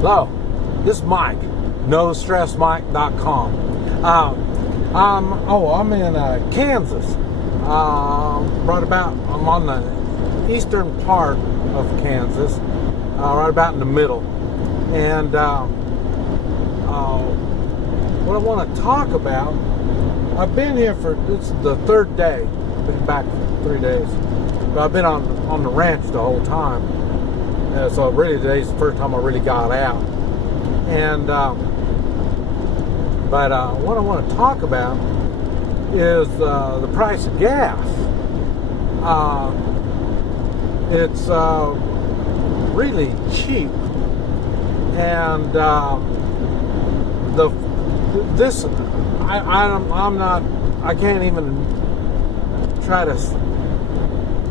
Hello, this is Mike, NoStressMike.com. I'm in Kansas. I'm on the eastern part of Kansas, right about in the middle. And what I want to talk about, I've been here this is the third day. Been back for 3 days, but I've been on the ranch the whole time. So really today's the first time I really got out. And what I want to talk about is the price of gas. It's really cheap, and I can't even try to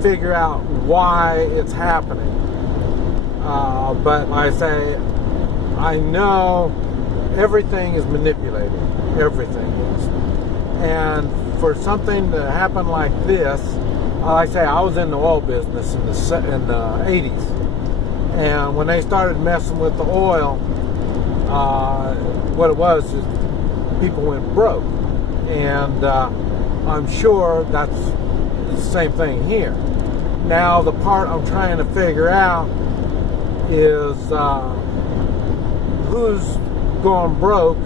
figure out why it's happening. But like I say, I know everything is manipulated. Everything is. And for something to happen like this, like I say, I was in the oil business in the 80s. And when they started messing with the oil, what it was is people went broke. And I'm sure that's the same thing here. Now, the part I'm trying to figure out is who's going broke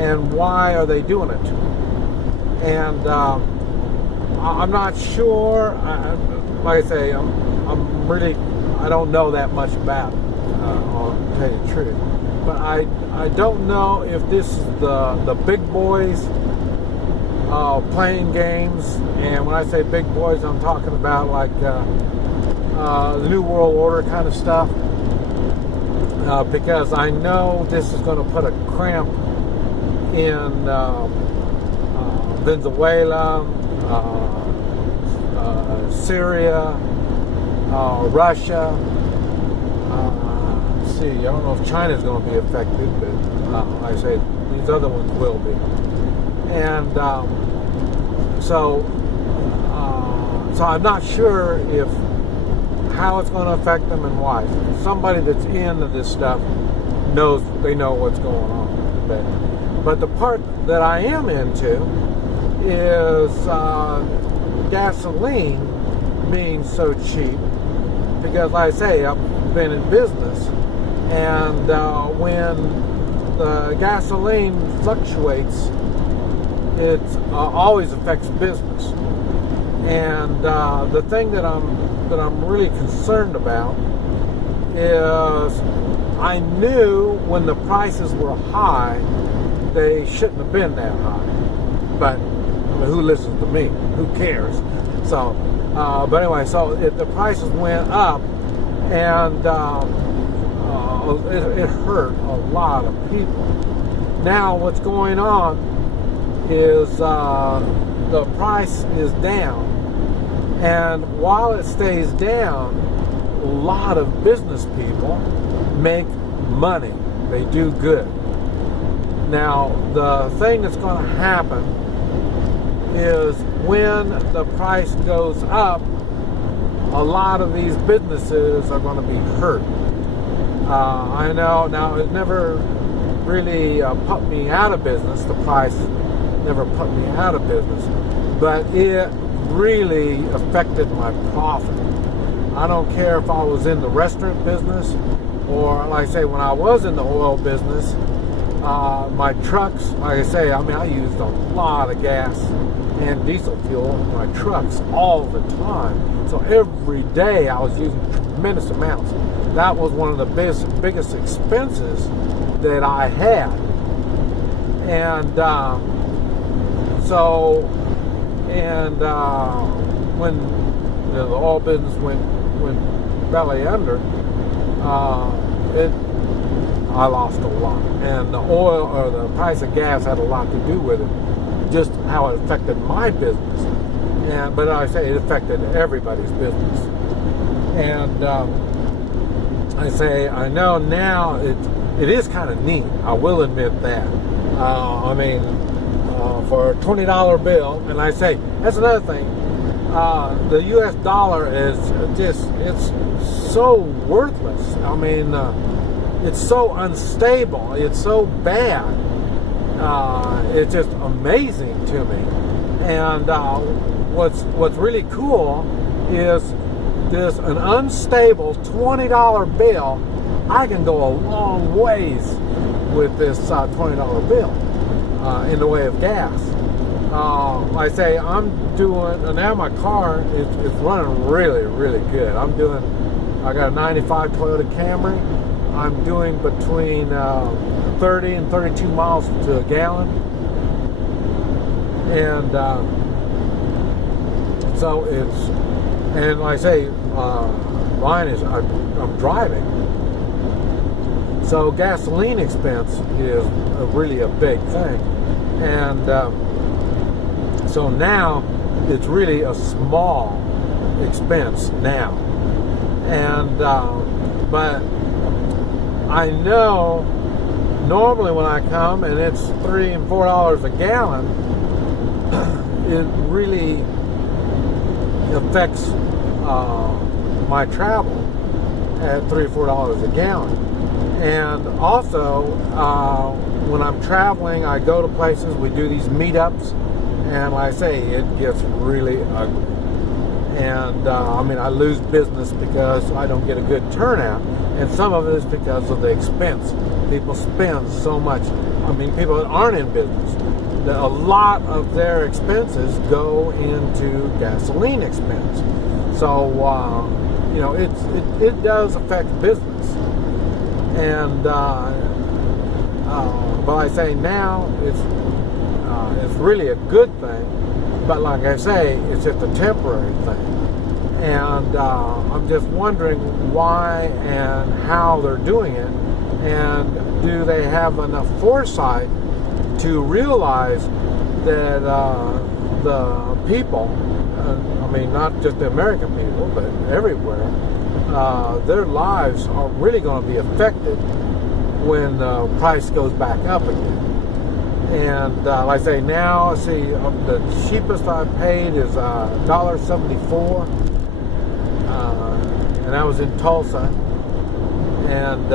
and why are they doing it. And I'm not sure. Like I say, I don't know that much about it, I'll tell you the truth. But I don't know if this is the big boys playing games. And when I say big boys, I'm talking about like the New World Order kind of stuff. Because I know this is going to put a cramp in Venezuela, Syria, Russia. Let's see, I don't know if China's going to be affected, but like I say, these other ones will be. And so I'm not sure how it's going to affect them and why. Somebody that's into this stuff knows what's going on. But the part that I am into is gasoline being so cheap, because like I say, I've been in business, and when the gasoline fluctuates, it always affects business. And the thing that I'm really concerned about is I knew when the prices were high, they shouldn't have been that high. But I mean, who listens to me? Who cares? So, but anyway, so the prices went up, and it hurt a lot of people. Now, what's going on is the price is down. And while it stays down, a lot of business people make money. They do good. Now, the thing that's going to happen is when the price goes up, a lot of these businesses are going to be hurt. I know, now it never really put me out of business. The price never put me out of business. But it really affected my profit. I don't care if I was in the restaurant business, or like I say, when I was in the oil business, my trucks, like I say, I used a lot of gas and diesel fuel in my trucks all the time. So every day I was using tremendous amounts. That was one of the biggest expenses that I had. And when the oil business went belly under, I lost a lot. And the oil, or the price of gas, had a lot to do with it, just how it affected my business. But like I say, it affected everybody's business. And I say, I know now it is kind of neat. I will admit that. For a $20 bill, and I say, that's another thing. The U.S. dollar is just, it's so worthless. it's so unstable. It's so bad. It's just amazing to me. And what's really cool is an unstable $20 bill. I can go a long ways with this $20 bill in the way of gas. Like I say, I'm doing, now my car is running really, really good. I got a 95 Toyota Camry. I'm doing between 30 and 32 miles to a gallon. And so and like I say, mine is, I'm driving. So gasoline expense is really a big thing. And so now it's really a small expense now. And but I know normally when I come and it's $3 and $4 a gallon, it really affects my travel at $3 or $4 a gallon. And also when I'm traveling, I go to places, we do these meetups, and like I say, it gets really ugly. And I mean, I lose business because I don't get a good turnout, and some of it is because of the expense. People spend so much. I mean, people that aren't in business, a lot of their expenses go into gasoline expense. So you know, it does affect business. And but I say now it's really a good thing. But like I say, it's just a temporary thing. And I'm just wondering why and how they're doing it. And do they have enough foresight to realize that the people, I mean, not just the American people, but everywhere, their lives are really going to be affected when the price goes back up again. And like I say, now, see, the cheapest I paid is $1.74, and that was in Tulsa. And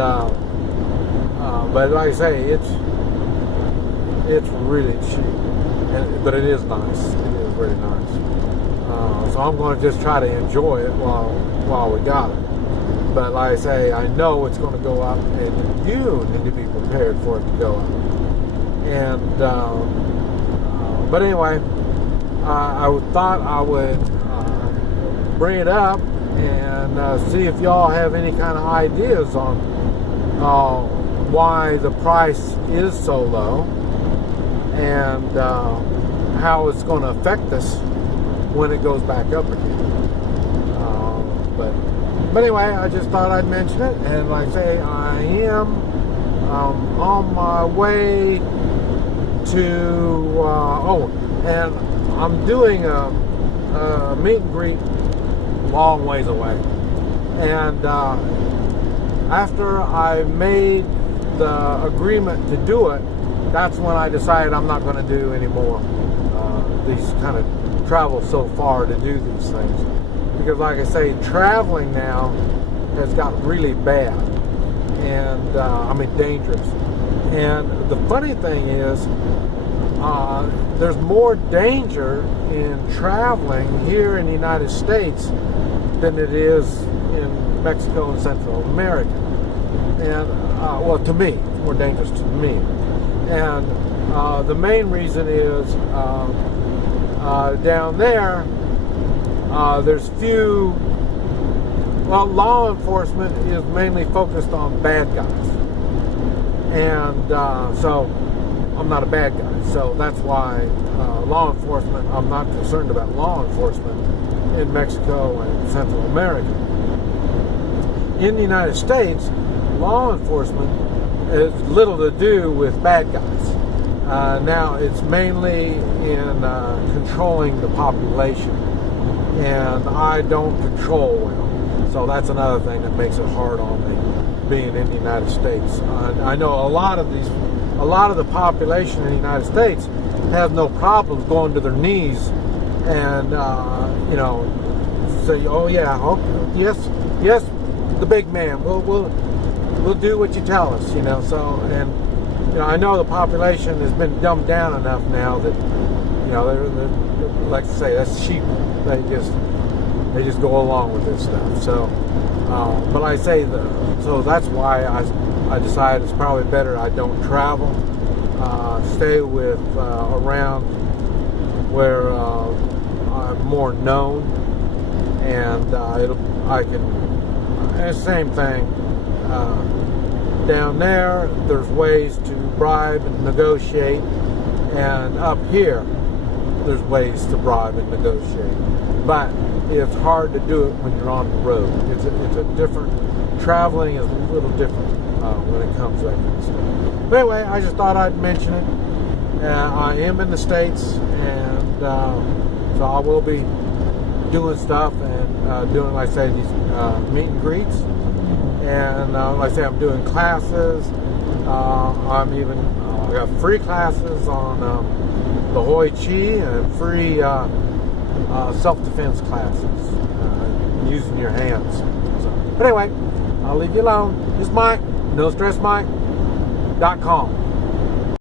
but like I say, it's really cheap, but it is nice. It is really nice. So I'm going to just try to enjoy it while we got it. But like I say, I know it's going to go up, and you need to be prepared for it to go up. And but anyway, I thought I would bring it up and see if y'all have any kind of ideas on why the price is so low, and how it's going to affect us when it goes back up again. But anyway, I just thought I'd mention it. And like I say, I am on my way to and I'm doing a meet and greet long ways away. And after I made the agreement to do it, that's when I decided I'm not going to do any more these kind of travel so far to do these things. Because like I say, traveling now has got really bad, and I mean dangerous. And the funny thing is, there's more danger in traveling here in the United States than it is in Mexico and Central America. And well, to me, it's more dangerous to me. And the main reason is down there, there's few. Well, law enforcement is mainly focused on bad guys, and so I'm not a bad guy. So that's why law enforcement. I'm not concerned about law enforcement in Mexico and Central America. In the United States, law enforcement has little to do with bad guys. Now it's mainly in controlling the population, and I don't control well. So that's another thing that makes it hard on me being in the United States. I know a lot of the population in the United States has no problems going to their knees and you know, say, oh yeah, oh, yes, the big man. we'll do what you tell us, you know. So, and you know, I know the population has been dumbed down enough now that, you know, they're like to say, that's sheep. They just go along with this stuff. So, but I say so that's why I decided it's probably better I don't travel. Stay with around where I'm more known, and and same thing down there. There's ways to bribe and negotiate, and up here there's ways to bribe and negotiate. But it's hard to do it when you're on the road. It's a different. Traveling is a little different when it comes to that kind of stuff. But anyway, I just thought I'd mention it. I am in the States, and so I will be doing stuff and doing, like I say, these meet and greets. And like I say, I'm doing classes. I got free classes on the Hoi Chi and free self-defense classes using your hands. So, but anyway, I'll leave you alone. This is Mike, NoStressMike.com.